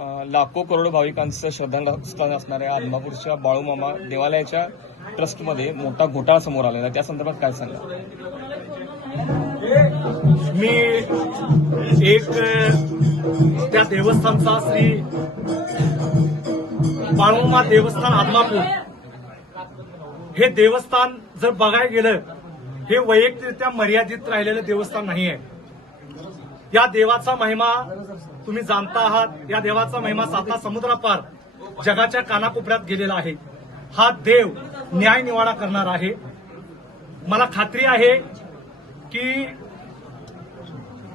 लाखो करोडो भाविकांचं श्रद्धास्थान असणाऱ्या आदमापूरच्या बाळूमामा देवालयाच्या ट्रस्टमध्ये मोठा घोटाळा समोर आलेला आहे. त्या संदर्भात काय सांगा? मी एक त्या देवस्थानचा श्री बाळूमामा देवस्थान आदमापूर हे देवस्थान जर बघायला गेलं, हे वैयक्तिकरित्या मर्यादित राहिलेलं देवस्थान नाही आहे. या देवाचा महिमा तुम्ही जाणता आहात. या देवाचा महिमा 7 समुद्रापार जगाच्या कानाकोपऱ्यात गेलेला आहे. हा देव न्याय निवाडा करणार आहे. मला खात्री आहे की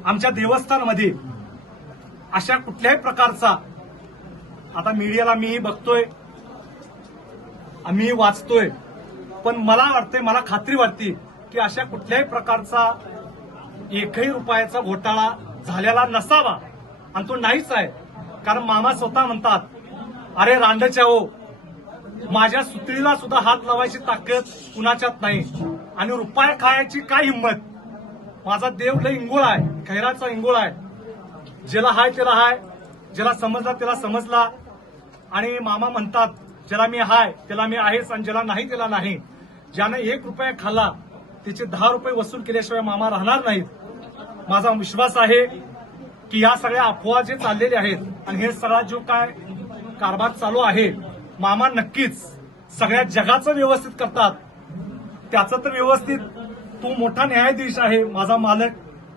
आमच्या देवस्थानमध्ये अशा कुठल्याही प्रकारचा, आता मीडियाला मीही बघतोय, आम्ही वाचतोय, पण मला वाटते, मला खात्री वाटते की अशा कुठल्याही प्रकारचा एकही रुपयाचा घोटाळा झालेला नसावा, आणि तो नाहीच आहे. कारण मामा स्वतः म्हणतात, अरे रांडच्या हो, माझ्या सुतळीला सुद्धा हात लावायची ताकद कुणाच्यात नाही, आणि रुपया खायची काय हिंमत. माझा देव लय इंगोळ आहे, खैराचा इंगोळ आहे. ज्याला हाय त्याला हाय, ज्याला समजला त्याला समजला. आणि मामा म्हणतात, ज्याला मी हाय त्याला मी आहेच, आणि ज्याला नाही त्याला नाही. ज्याने 1 रुपया खाल्ला त्याचे 10 रुपये वसूल केल्याशिवाय मामा राहणार नाहीत. माझा विश्वास आहे की या सगळ्या अफवा जे चाललेले आहेत आणि हे सगळा जो काय कारभार चालू आहे, मामा नक्कीच सगळ्या जगाचं व्यवस्थित करतात. त्याचं तर व्यवस्थित, तो मोठा न्यायाधीश आहे, माझा मालक,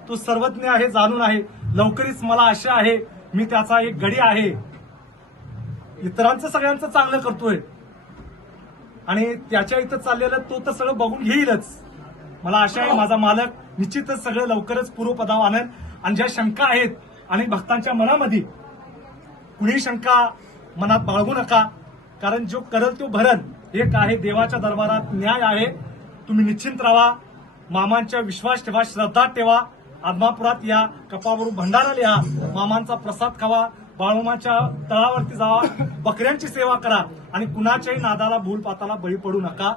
तो सर्वज्ञ आहे, जाणून आहे. लवकरच मला आशा आहे, मी त्याचा एक गडी आहे, इतरांचं सगळ्यांचं चांगलं करतोय, आणि त्याच्या इथं चाललेलं तो तर सगळं बघून घेईलच. मला आशा आहे माझा मालक निश्चितच सगळं लवकरच पूर्वपदावर आणेल. आणि ज्या शंका आहेत आणि भक्तांच्या मनामध्ये, कुणी शंका मनात बाळगू नका, कारण जो करल तो भरल. एक आहे, देवाच्या दरबारात न्याय आहे. तुम्ही निश्चिंत राहा, मामांच्या विश्वास ठेवा, श्रद्धा ठेवा. आदमापुरात या, कपावरून भंडारा लिहा, मामांचा प्रसाद खावा, बाळूमाच्या तळावरती जावा, बकऱ्यांची सेवा करा, आणि कुणाच्याही नादाला भूलपाताला बळी पडू नका.